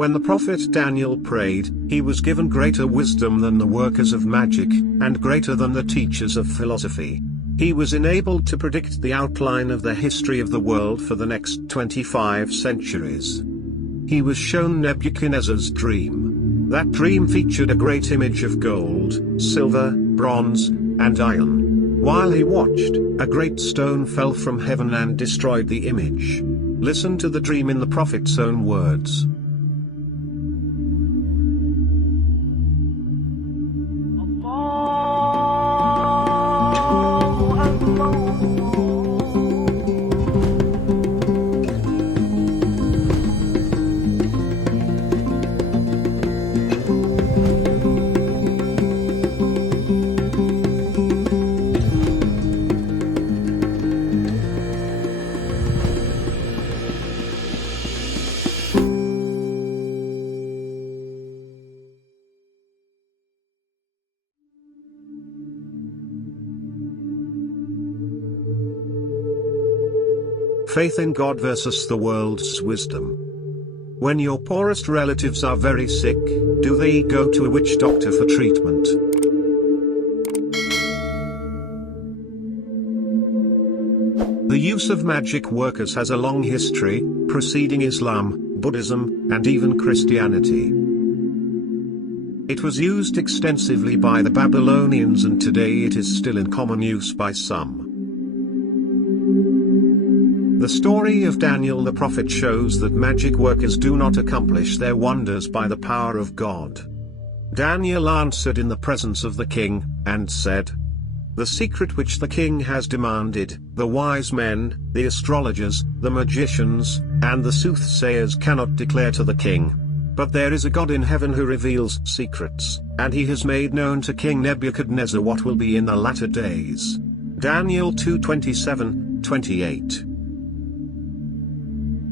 When the prophet Daniel prayed, he was given greater wisdom than the workers of magic, and greater than the teachers of philosophy. He was enabled to predict the outline of the history of the world for the next 25 centuries. He was shown Nebuchadnezzar's dream. That dream featured a great image of gold, silver, bronze, and iron. While he watched, a great stone fell from heaven and destroyed the image. Listen to the dream in the prophet's own words. Faith in God versus the world's wisdom. When your poorest relatives are very sick, do they go to a witch doctor for treatment? The use of magic workers has a long history, preceding Islam, Buddhism, and even Christianity. It was used extensively by the Babylonians, and today it is still in common use by some. The story of Daniel the prophet shows that magic workers do not accomplish their wonders by the power of God. Daniel answered in the presence of the king, and said, "The secret which the king has demanded, the wise men, the astrologers, the magicians, and the soothsayers cannot declare to the king. But there is a God in heaven who reveals secrets, and he has made known to King Nebuchadnezzar what will be in the latter days." Daniel 2:27-28.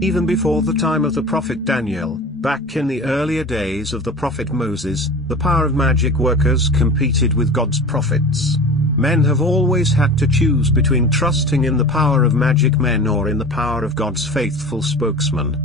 Even before the time of the prophet Daniel, back in the earlier days of the prophet Moses, the power of magic workers competed with God's prophets. Men have always had to choose between trusting in the power of magic men or in the power of God's faithful spokesman.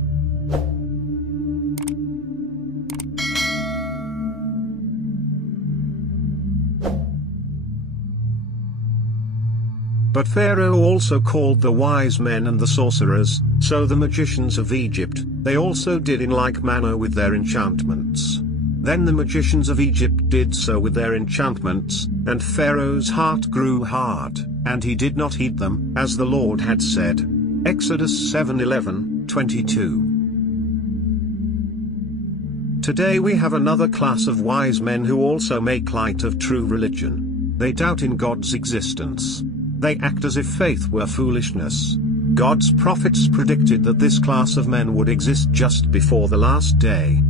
But Pharaoh also called the wise men and the sorcerers, so the magicians of Egypt, they also did in like manner with their enchantments. Then the magicians of Egypt did so with their enchantments, and Pharaoh's heart grew hard, and he did not heed them, as the Lord had said. Exodus 7:11-22. Today we have another class of wise men who also make light of true religion. They doubt in God's existence. They act as if faith were foolishness. God's prophets predicted that this class of men would exist just before the last day.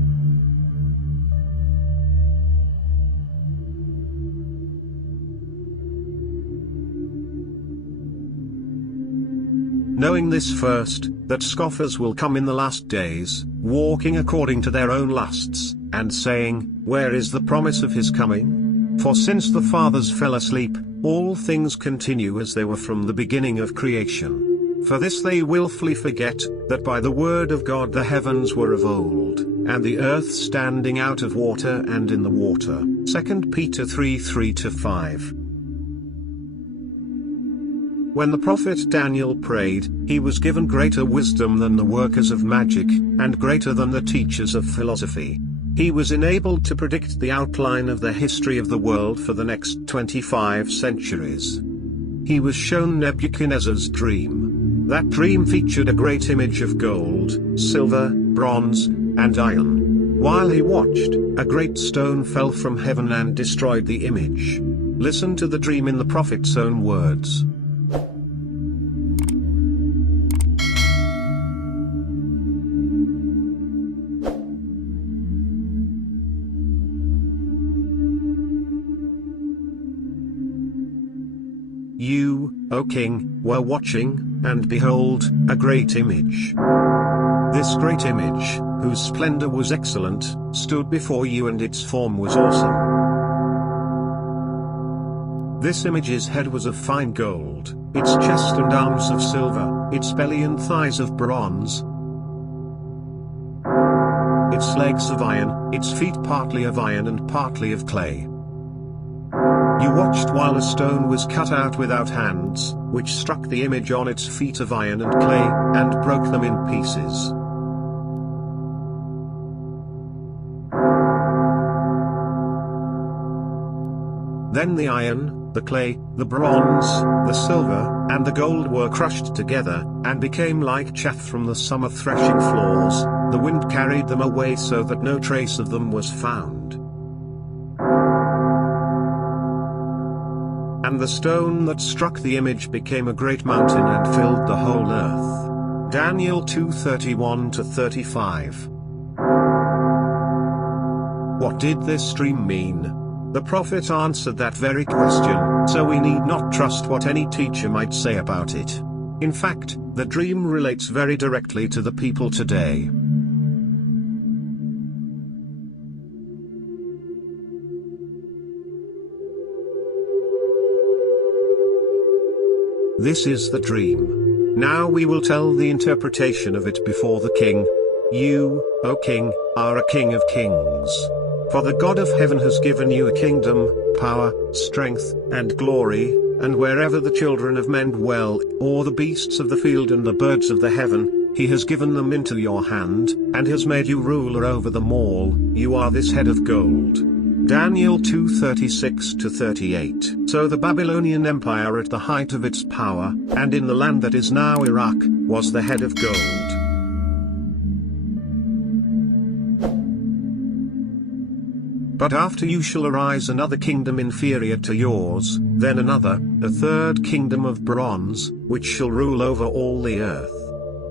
Knowing this first, that scoffers will come in the last days, walking according to their own lusts, and saying, "Where is the promise of his coming? For since the fathers fell asleep, all things continue as they were from the beginning of creation. For this they willfully forget, that by the word of God the heavens were of old, and the earth standing out of water and in the water." 2 Peter 3:3-5. When the prophet Daniel prayed, he was given greater wisdom than the workers of magic, and greater than the teachers of philosophy. He was enabled to predict the outline of the history of the world for the next 25 centuries. He was shown Nebuchadnezzar's dream. That dream featured a great image of gold, silver, bronze, and iron. While he watched, a great stone fell from heaven and destroyed the image. Listen to the dream in the prophet's own words. You, O king, were watching, and behold, a great image. This great image, whose splendor was excellent, stood before you, and its form was awesome. This image's head was of fine gold, its chest and arms of silver, its belly and thighs of bronze, its legs of iron, its feet partly of iron and partly of clay. You watched while a stone was cut out without hands, which struck the image on its feet of iron and clay, and broke them in pieces. Then the iron, the clay, the bronze, the silver, and the gold were crushed together, and became like chaff from the summer threshing floors. The wind carried them away so that no trace of them was found. And the stone that struck the image became a great mountain and filled the whole earth. Daniel 2:31-35. What did this dream mean? The prophet answered that very question, so we need not trust what any teacher might say about it. In fact, the dream relates very directly to the people today. This is the dream. Now we will tell the interpretation of it before the king. You, O king, are a king of kings. For the God of heaven has given you a kingdom, power, strength, and glory, and wherever the children of men dwell, or the beasts of the field and the birds of the heaven, he has given them into your hand, and has made you ruler over them all. You are this head of gold. Daniel 2:36-38. So the Babylonian Empire at the height of its power, and in the land that is now Iraq, was the head of gold. But after you shall arise another kingdom inferior to yours, then another, a third kingdom of bronze, which shall rule over all the earth.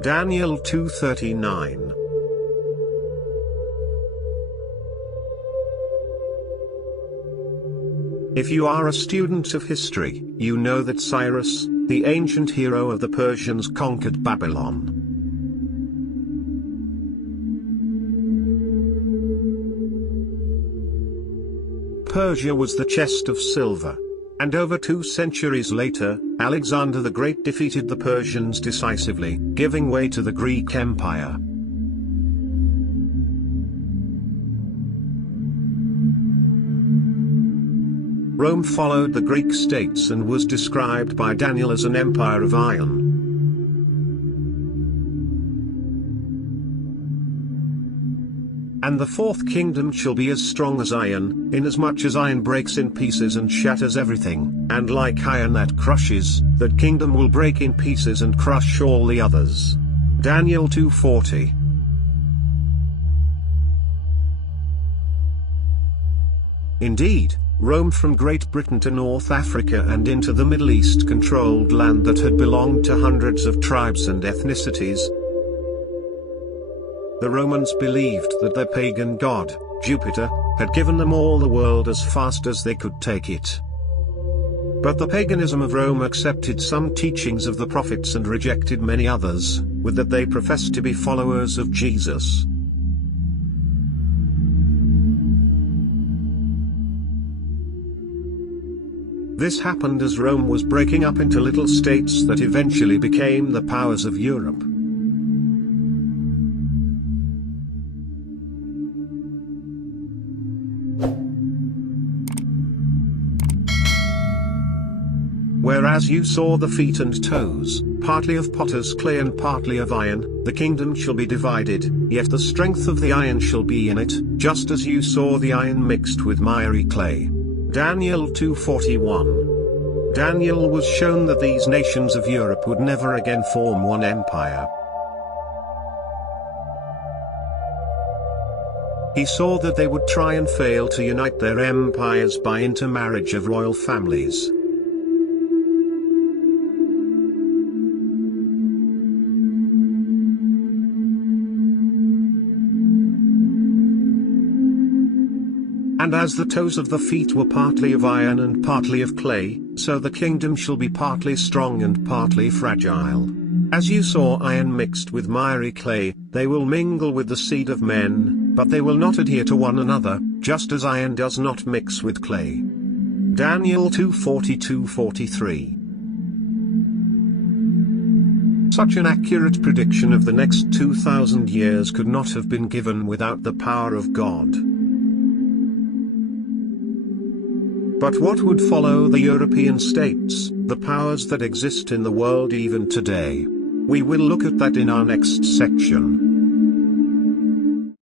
Daniel 2:39. If you are a student of history, you know that Cyrus, the ancient hero of the Persians, conquered Babylon. Persia was the chest of silver. And over 2 centuries later, Alexander the Great defeated the Persians decisively, giving way to the Greek Empire. Rome followed the Greek states and was described by Daniel as an empire of iron. And the fourth kingdom shall be as strong as iron, inasmuch as iron breaks in pieces and shatters everything, and like iron that crushes, that kingdom will break in pieces and crush all the others. Daniel 2:40. Indeed, Rome from Great Britain to North Africa and into the Middle East controlled land that had belonged to hundreds of tribes and ethnicities. The Romans believed that their pagan god, Jupiter, had given them all the world as fast as they could take it. But the paganism of Rome accepted some teachings of the prophets and rejected many others, with that they professed to be followers of Jesus. This happened as Rome was breaking up into little states that eventually became the powers of Europe. Whereas you saw the feet and toes, partly of potter's clay and partly of iron, the kingdom shall be divided, yet the strength of the iron shall be in it, just as you saw the iron mixed with miry clay. Daniel 2:41. Daniel was shown that these nations of Europe would never again form one empire. He saw that they would try and fail to unite their empires by intermarriage of royal families. And as the toes of the feet were partly of iron and partly of clay, so the kingdom shall be partly strong and partly fragile. As you saw iron mixed with miry clay, they will mingle with the seed of men, but they will not adhere to one another, just as iron does not mix with clay. Daniel 2:42-43. Such an accurate prediction of the next 2,000 years could not have been given without the power of God. But what would follow the European states, the powers that exist in the world even today? We will look at that in our next section.